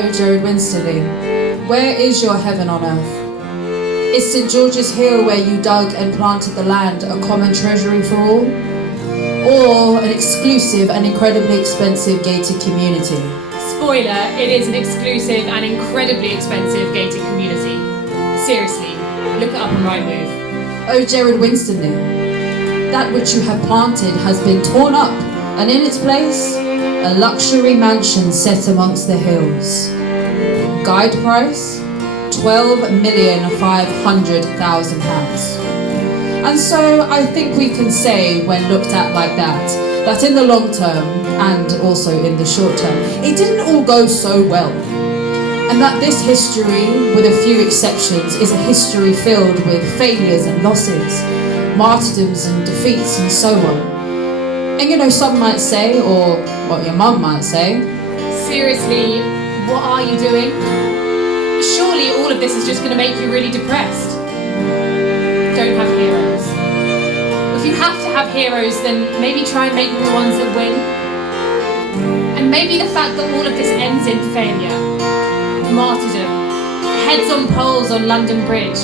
O Jared Winsterley, where is your heaven on earth? Is St. George's Hill where you dug and planted the land a common treasury for all? Or an exclusive and incredibly expensive gated community? Spoiler, it is an exclusive and incredibly expensive gated community. Seriously, look it up on Rightmove. O Jared Winsterley, that which you have planted has been torn up, and in its place, a luxury mansion set amongst the hills. Guide price, £12,500,000. And so I think we can say, when looked at like that in the long term, and also in the short term, it didn't all go so well. And that this history, with a few exceptions, is a history filled with failures and losses, martyrdoms and defeats and so on. And some might say, or what your mum might say, seriously, what are you doing? Surely all of this is just going to make you really depressed. Don't have heroes. If you have to have heroes, then maybe try and make them the ones that win. And maybe the fact that all of this ends in failure, martyrdom, heads on poles on London Bridge,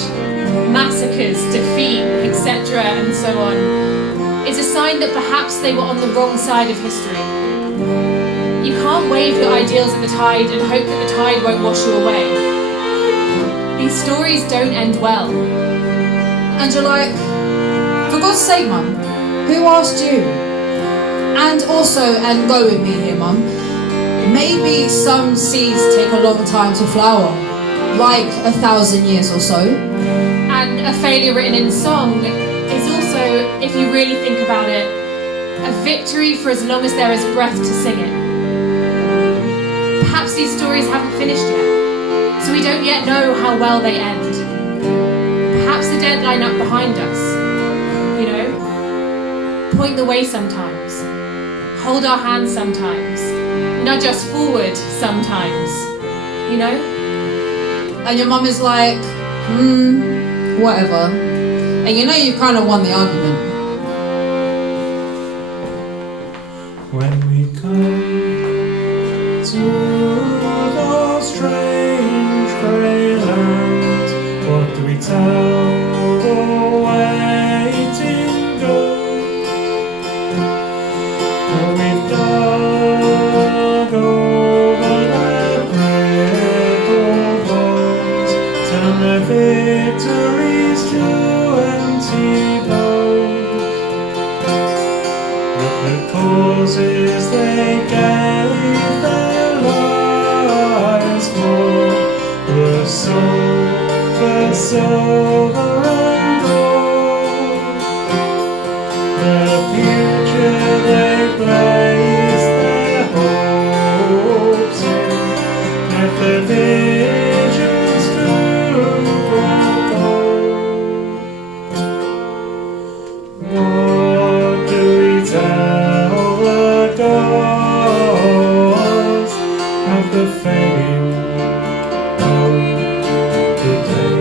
massacres, defeat, etc. and so on, is a sign that perhaps they were on the wrong side of history. You can't wave your ideals at the tide and hope that the tide won't wash you away. These stories don't end well. And you're like, for God's sake, Mum, who asked you? And also, and go with me here, Mum, maybe some seeds take a long time to flower, like 1,000 years or so. And a failure written in song is also, if you really think about it, a victory for as long as there is breath to sing it. Perhaps these stories haven't finished yet, so we don't yet know how well they end. Perhaps the dead line up behind us, point the way sometimes, hold our hands sometimes, nudge us forward sometimes, And your mum is like, whatever. And you've kind of won the argument. When we come to those strange grey lands, what do we tell the waiting ghost? For we've dug over their crippled bones, turned their victories to empty blows. Look the causes they gave their lives for, were sold for silver and gold. The future they placed their hopes in, let the visions prove what do we tell the ghosts of the fading of the day?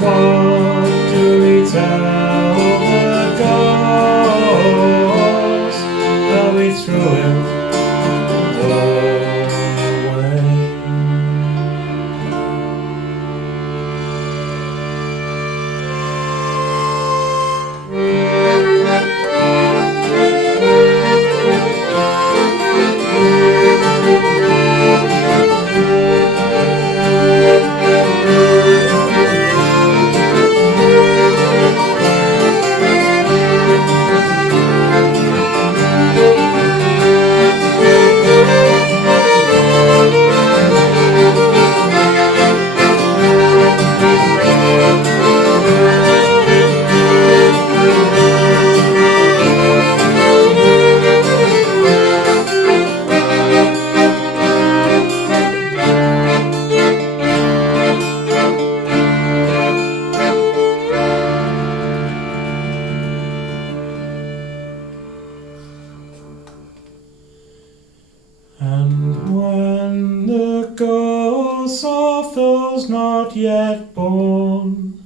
What do we tell the ghosts that we threw it all away? And when the ghosts of those not yet born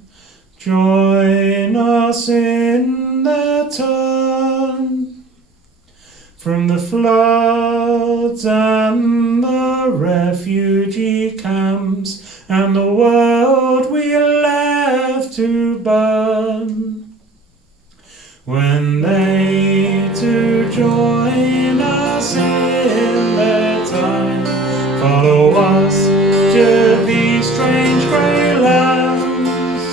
join us in their turn, from the floods and the refugee camps and the world we left to burn. When they too join us in their time, follow us to these strange grey lands.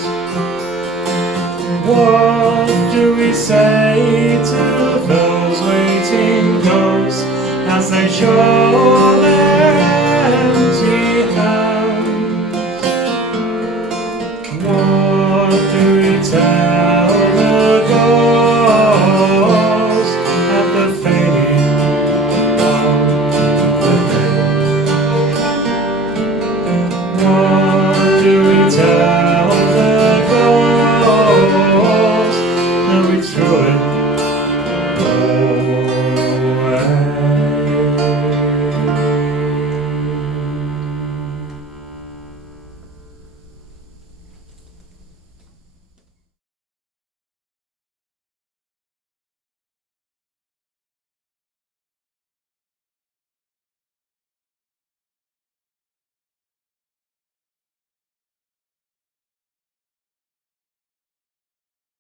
What do we say to those waiting ghosts as they show their